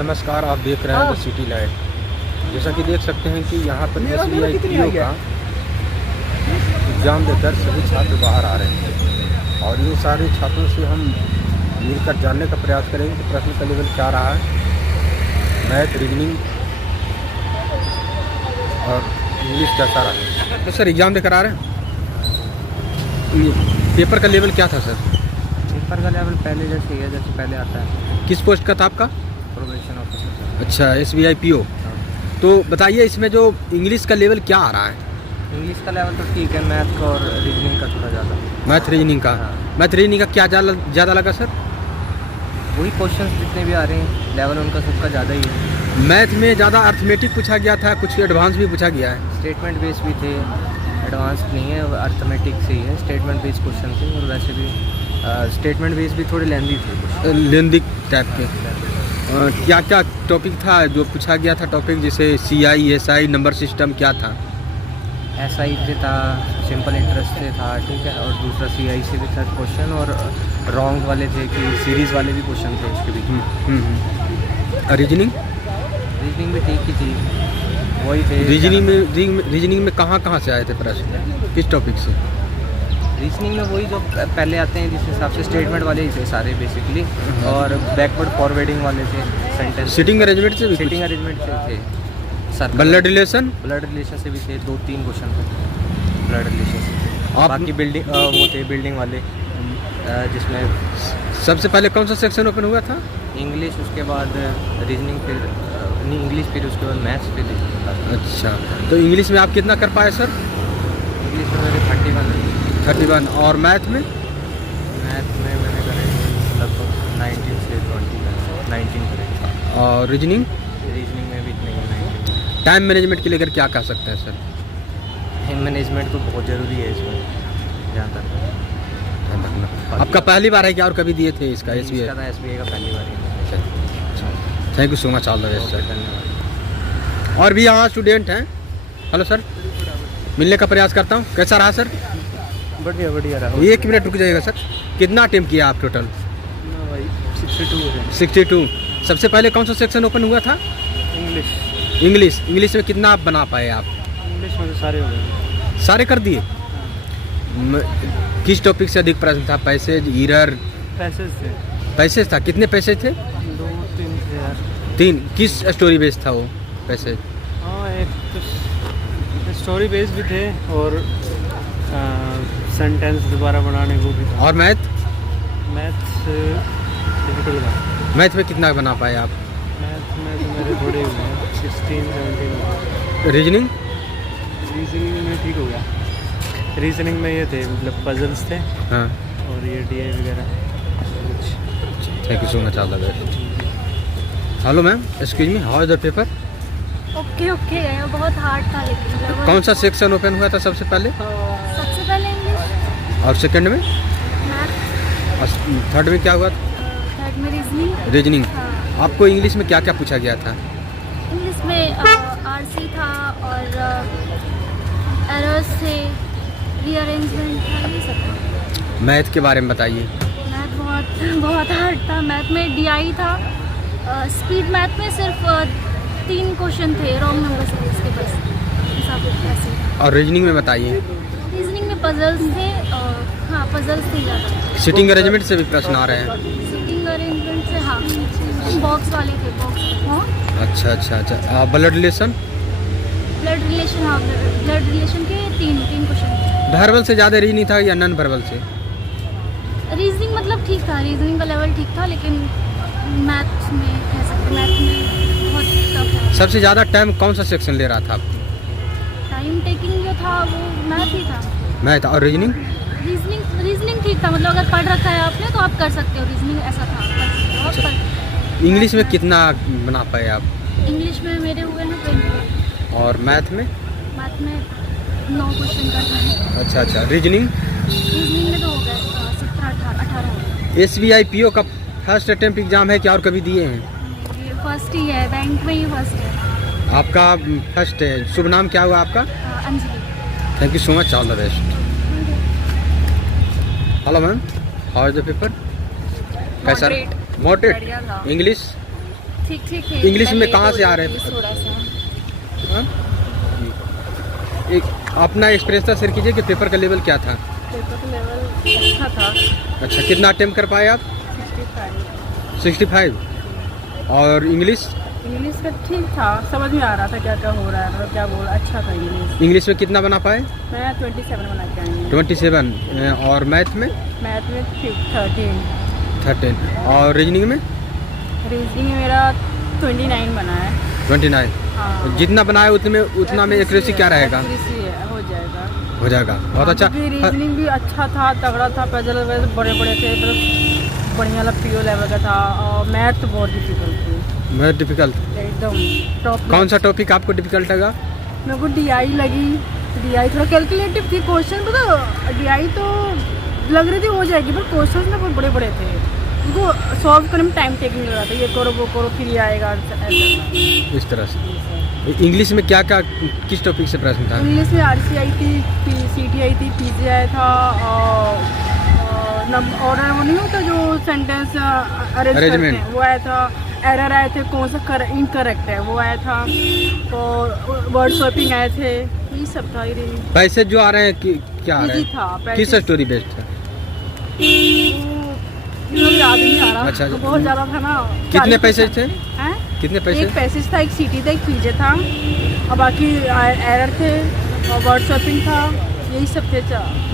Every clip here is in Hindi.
नमस्कार, आप देख रहे हैं द सिटी लाइट। जैसा कि देख सकते हैं कि यहाँ पर SBI PO का एग्ज़ाम देकर सभी छात्र बाहर आ रहे हैं और ये सारे छात्रों से हम मिलकर जानने का प्रयास करेंगे कि प्रश्न का लेवल क्या रहा है, मैथ, रीजनिंग और इंग्लिश कैसा रहा है। तो सर एग्ज़ाम देकर आ रहे हैं, पेपर का लेवल क्या था सर? पेपर का लेवल पहले जैसे ही है, जैसे पहले आता है। किस पोस्ट का था आपका? Probation officer. अच्छा, SBI PO। तो बताइए इसमें जो इंग्लिश का लेवल क्या आ रहा है? इंग्लिश का लेवल तो ठीक है, मैथ का और रीजनिंग का थोड़ा ज़्यादा। मैथ रीजनिंग का? हाँ। मैथ रीजनिंग का क्या ज़्यादा लगा सर? वही क्वेश्चंस जितने भी आ रहे हैं, लेवल उनका सबका ज़्यादा ही है। मैथ में ज़्यादा अर्थमेटिक पूछा गया था, कुछ एडवांस भी पूछा गया है। स्टेटमेंट बेस भी थे, एडवांस नहीं है, अर्थमेटिक से ही है। स्टेटमेंट बेस क्वेश्चन थे और वैसे भी स्टेटमेंट बेस भी थोड़े लेंदी थे, लेंदी टाइप के। क्या क्या टॉपिक था जो पूछा गया था? टॉपिक जैसे CI SI नंबर सिस्टम क्या था? SI से था, सिंपल इंटरेस्ट से था, ठीक है, और दूसरा CI से भी था क्वेश्चन, और रॉन्ग वाले थे कि सीरीज़ वाले भी क्वेश्चन थे उसके बीच। रीजनिंग? रीजनिंग भी ठीक ही थी, वही थे। रीजनिंग में कहाँ से आए थे प्रश्न, किस टॉपिक से? रीजनिंग में वही जो पहले आते हैं, जिस हिसाब से स्टेटमेंट वाले ही थे सारे बेसिकली, और बैकवर्ड फॉरवर्डिंग वाले थे, सेंटेंस। सिटिंग अरेंजमेंट से भी? सिटिंग अरेंजमेंट से थे sir. Blood relation? Blood relation से भी थे, 2-3 क्वेश्चन थे ब्लड रिलेशन से। बाकी बिल्डिंग वो थे बिल्डिंग वाले, जिसमें सबसे पहले कौन सा सेक्शन ओपन हुआ था? इंग्लिश, उसके बाद रीजनिंग, फिर नहीं इंग्लिश, फिर उसके बाद मैथ्स, फिर। अच्छा, तो इंग्लिश में आप कितना कर पाए सर? इंग्लिश में मेरे 31। और मैथ में? मैथ में मैंने करे लगभग 19 से 19 करे। और रीजनिंग? रीजनिंग में भी नहीं है 19। टाइम मैनेजमेंट के लेकर क्या कह सकते हैं सर? टाइम मैनेजमेंट तो बहुत ज़रूरी है इसमें, जहाँ तक आपका पहली बार है क्या और कभी दिए थे इसका? SBI का पहली बार है। Thank you so much, all the best sir. धन्यवाद। और भी यहाँ स्टूडेंट हैं। हेलो सर, मिलने का प्रयास करता हूँ। कैसा रहा सर? बढ़िया रहा। 1 मिनट रुक जाइएगा सर। कितना अटेम्प्ट किया आप टोटल? 62। सबसे पहले कौन सा सेक्शन ओपन हुआ था? इंग्लिश में कितना आप बना पाए आप? इंग्लिश में तो सारे हो गए। सारे कर दिए? किस टॉपिक से अधिक प्रश्न था? Passage, error? पैसेज था। कितने पैसेज थे? 2-3 थे यार। 3। किस स्टोरी बेस था वो पैसेज? हाँ, एक तो स्टोरी बेस भी थे और सेंटेंस दोबारा बनाने को भी था। और मैथ डिफिकल्ट था। मैथ में कितना बना पाए आप? मैथ में तो मेरे थोड़े हुए हैं, 16-17। रीजनिंग में ठीक हो गया। रीजनिंग में ये थे, मतलब पजल्स थे। हाँ, और ये DI वगैरह कुछ। Thank you so much, all the best. Hello ma'am, excuse me, how is the paper? Okay गया, बहुत हार्ड था लेकिन। कौन सा सेक्शन ओपन हुआ था सबसे पहले? सबसे पहले इंग्लिश। और सेकंड में? मैथ। और थर्ड में क्या हुआ था? थर्ड में रीजनिंग। हाँ। आपको इंग्लिश में क्या क्या पूछा गया था? इंग्लिश में RC था और एरर्स थे, रीअरेंजमेंट था, ये सब था। मैथ के बारे में बताइए। मैथ बहुत हार्ड था। मैथ में DI था। स्पीड मैथ में सिर्फ 3 क्वेश्चन थे, रॉन्ग नंबर सीरीज के बस, हिसाब ऐसे। और रीजनिंग में बताइए। रीजनिंग में पजल्स थे। हाँ, पजल्स थे ज़्यादा। सिटिंग अरेंजमेंट से भी प्रश्न आ रहे हैं? सिटिंग अरेंजमेंट से हाँ, बॉक्स वाले थे, बॉक्स। हाँ, अच्छा। Blood relation? ब्लड रिलेशन, हाँ, ब्लड रिलेशन के 3 क्वेश्चन। वर्बल से ज़्यादा रीजनिंग था या नॉन वर्बल से? रीजनिंग मतलब ठीक था, रीजनिंग का लेवल ठीक था, लेकिन मैथ में कह सकते, मैथ में बहुत टफ है। सबसे ज़्यादा टाइम कौन सा सेक्शन ले रहा था आपको? टाइम टेकिंग जो था वो मैथ ही था। मैथ। और रीजनिंग रीजनिंग ठीक था, मतलब अगर पढ़ रखा है आपने तो आप कर सकते हो। रीजनिंग ऐसा था। इंग्लिश में कितना बना पाए आप? इंग्लिश में मेरे हुए हैं 20। और मैथ में? मैथ में 9 क्वेश्चन का था। अच्छा। रीजनिंग में तो हो गए 17-18। SBI PO का फर्स्ट अटेम्प्ट एग्जाम है क्या और कभी दिए हैं? ये फर्स्ट ही है, बैंक में ही फर्स्ट है। आपका फर्स्ट है। शुभ नाम क्या हुआ आपका? Anjali. Thank you so much, all the best. Hello ma'am, how is the paper? कैसा? मॉडरेट। इंग्लिश? ठीक ठीक है। इंग्लिश में कहाँ से आ रहे हैं? थोड़ा सा हाँ? एक अपना एक्सपीरियंस था शेयर कीजिए कि पेपर का लेवल क्या था? पेपर का लेवल अच्छा था। अच्छा, कितना अटेम्प्ट कर पाए आप? 65। और इंग्लिश? इंग्लिश का ठीक था, समझ में आ रहा था क्या क्या हो रहा है, मतलब क्या बोल, अच्छा था इंग्लिश। इंग्लिश में कितना बना पाए? मैं 27 बना के आई हूँ। 27। और मैथ में? मैथ में 13। 13। और रीजनिंग में? रीजनिंग में मेरा 29 बना है। 29। हाँ, जितना बनाए उतना में एक्यूरेसी क्या रहेगा? एक्यूरेसी है, हो जाएगा। हो जाएगा, बहुत अच्छा। रीजनिंग भी अच्छा था, तगड़ा था, पजल वगैरह बड़े बड़े थे, मतलब बढ़िया वाला पीओ लेवल का था। और मैथ तो बहुत डिफिकल्ट थी, बहुत डिफिकल्ट। एकदम टॉप। कौन सा टॉपिक आपको डिफिकल्ट लगा? मेरे को डीआई लगी। डीआई थोड़ा कैलकुलेटिव थी क्वेश्चन, पता डीआई तो लग रही थी हो जाएगी, पर क्वेश्चन ना बहुत बड़े बड़े थे, उनको सॉल्व करने में टाइम टेकिंग लग रहा था, ये करो वो करो फिर ये आएगा इस तरह से। इंग्लिश में क्या क्या किस टॉपिक से प्रश्न था? इंग्लिश में आरसी आई थी, सीटी आई थी, पीजी आया था, और वो नहीं होता जो सेंटेंस अरेंज करते हैं वो आया था, एरर आए थे, कौन सा इनकरेक्ट है वो आया था, और वर्ड स्वैपिंग आए थे, ये सब था। पैसे जो आ रहे हैं क्या आ रहे हैं? था किस स्टोरी बेस्ड था? याद नहीं आ रहा। अच्छा, तो बहुत ज़्यादा था ना। कितने पैसे थे? हैं? कितने पैसे? एक पैसेज था, एक सीटी था, एक पीजे था, और बाकी एरर थे और वर्ड स्वैपिंग था, यही सब थे।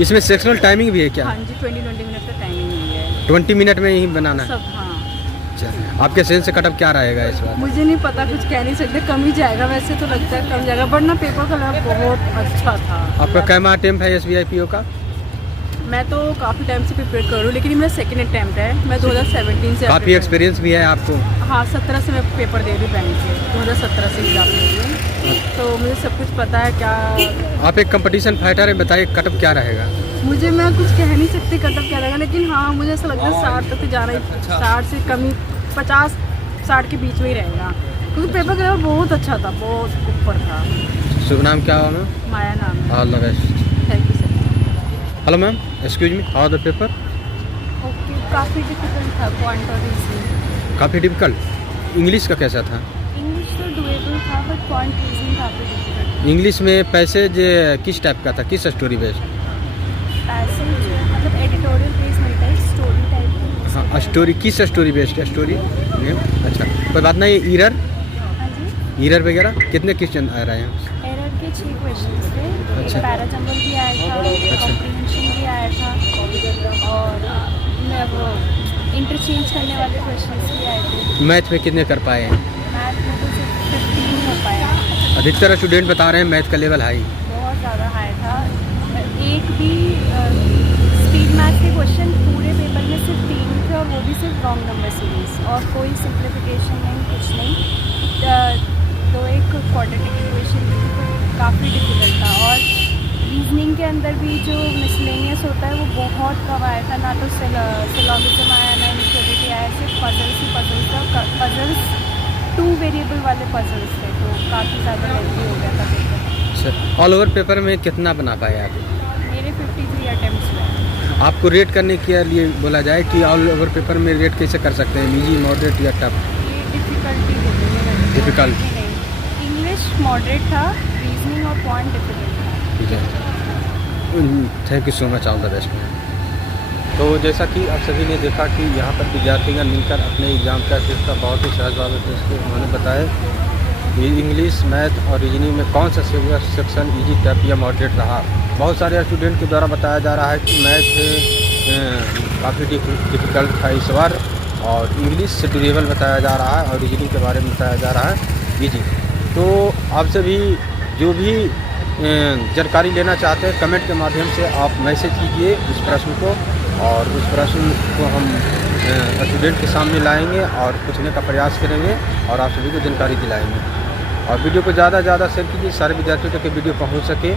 इसमें सेक्शनल टाइमिंग भी है क्या? हाँ जी, 20 मिनट का टाइमिंग नहीं है। 20 मिनट में ही बनाना है? सब, हाँ। अच्छा, आपके सेंस से कटअप क्या रहेगा इस बार? मुझे नहीं पता, कुछ कह नहीं सकते, कम ही जाएगा, वैसे तो लगता है कम जाएगा, वरना पेपर का लेवल बहुत अच्छा था। आपका कैमा अटेम्प्ट है SBI PO का? मैं तो काफ़ी टाइम से प्रिपेयर कर रही हूँ, लेकिन मेरा सेकंड अटैम्प्ट है। मैं 2017 से काफ़ी एक्सपीरियंस भी है आपको? हाँ, 17 से मैं पेपर दे रही हूँ बैंक के, 2017 से एग्जाम दे रही हूँ, तो मुझे सब कुछ पता है। क्या आप एक कंपटीशन फाइटर है, बताइए कटअप क्या रहेगा? मुझे, मैं कुछ कह नहीं सकती कटअप क्या रहेगा, लेकिन हाँ मुझे ऐसा लगता है 60 तक जाना ही, 60 से कम ही, 50-60 के बीच में ही रहेगा, क्योंकि पेपर का लेवल बहुत अच्छा था, बहुत ऊपर था। शुभ नाम क्या हुआ मैम? माया नाम है। All the best. Thank you sir. Hello ma'am, excuse me, how the paper? Okay, काफ़ी डिफिकल्ट था क्वांट और रीजनिंग। काफ़ी डिफिकल्ट। इंग्लिश का कैसा था? इंग्लिश तो डुएबल था, बट क्वांट रीजनिंग काफ़ी डिफिकल्ट। इंग्लिश में पैसेज किस टाइप का था, किस स्टोरी बेस्ड? पैसेज मतलब एडिटोरियल पेज मिलता है, स्टोरी टाइप। हाँ, स्टोरी किस स्टोरी बेस्ड है? स्टोरी में अच्छा, कोई बात नहीं। ईरर हाँ जी, ईरर वगैरह कितने क्वेश्चन आ रहे हैं? एरर के 6 क्वेश्चन थे, अच्छा। पैराजंबल भी आया था, अच्छा। कॉम्प्रीहेंशन भी आया था, और वो इंटरचेंज करने वाले क्वेश्चन भी आए थे। मैथ में कितने कर पाए हैं? मैथ में तो सिर्फ 15 हो पाया। अधिकतर स्टूडेंट बता रहे हैं मैथ का लेवल हाई। बहुत ज़्यादा हाई था। एक भी स्पीड मैथ के क्वेश्चन पूरे पेपर में सिर्फ 3 थे, और वो भी सिर्फ रॉन्ग नंबर सीरीज, और कोई सिंप्लीफिकेशन नहीं, कुछ नहीं। तो एक क्वाड्रेटिक इक्वेशन भी थी, तो काफ़ी डिफिकल्ट था। और रीजनिंग के अंदर भी जो मिसलेनियस होता है वो बहुत कम आया था, ना तो सिलोगिज्म आया, ना इनइक्वालिटी आया, सिर्फ पजल्स ही पजल्स था। पजल्स 2 वेरिएबल वाले पजल्स थे, तो काफ़ी ज़्यादा लेंथी हो गया था पेपर। अच्छा, ऑल ओवर पेपर में कितना बना पाए आप? मेरे 53 अटैम्प्ट्स हुए। आपको रेट करने के लिए बोला जाए कि ऑल ओवर पेपर में रेट कैसे कर सकते हैं, इजी, मॉडरेट या टफ? ये डिफ़िकल्टी बोलेंगे। डिफ़िकल्ट। नहीं, इंग्लिश मॉडरेट था, रीजनिंग और क्वांट डिफिकल्ट था। ठीक है, thank you so much, all the best. तो जैसा कि आप सभी ने देखा कि यहाँ पर विद्यार्थीगण मिलकर अपने एग्ज़ाम का सिलसिला बहुत ही सहज भाव से इसके उन्होंने बताया कि इंग्लिश, मैथ और रीजनिंग में कौन सा सेक्शन इजी, टफ या मॉडरेट रहा। बहुत सारे स्टूडेंट के द्वारा बताया जा रहा है कि मैथ काफ़ी डिफ़िकल्ट था इस बार, और इंग्लिश से ड्यूरेबल बताया जा रहा है, और रीजनिंग के बारे में बताया जा रहा है इजी। तो आपसे भी जो भी जानकारी लेना चाहते हैं, कमेंट के माध्यम से आप मैसेज कीजिए इस प्रश्न को, और उस प्रश्न को हम स्टूडेंट के सामने लाएंगे और पूछने का प्रयास करेंगे, और आप सभी को जानकारी दिलाएंगे। और वीडियो को ज़्यादा से ज़्यादा शेयर कीजिए, सारे विद्यार्थियों तक वीडियो पहुंच सके।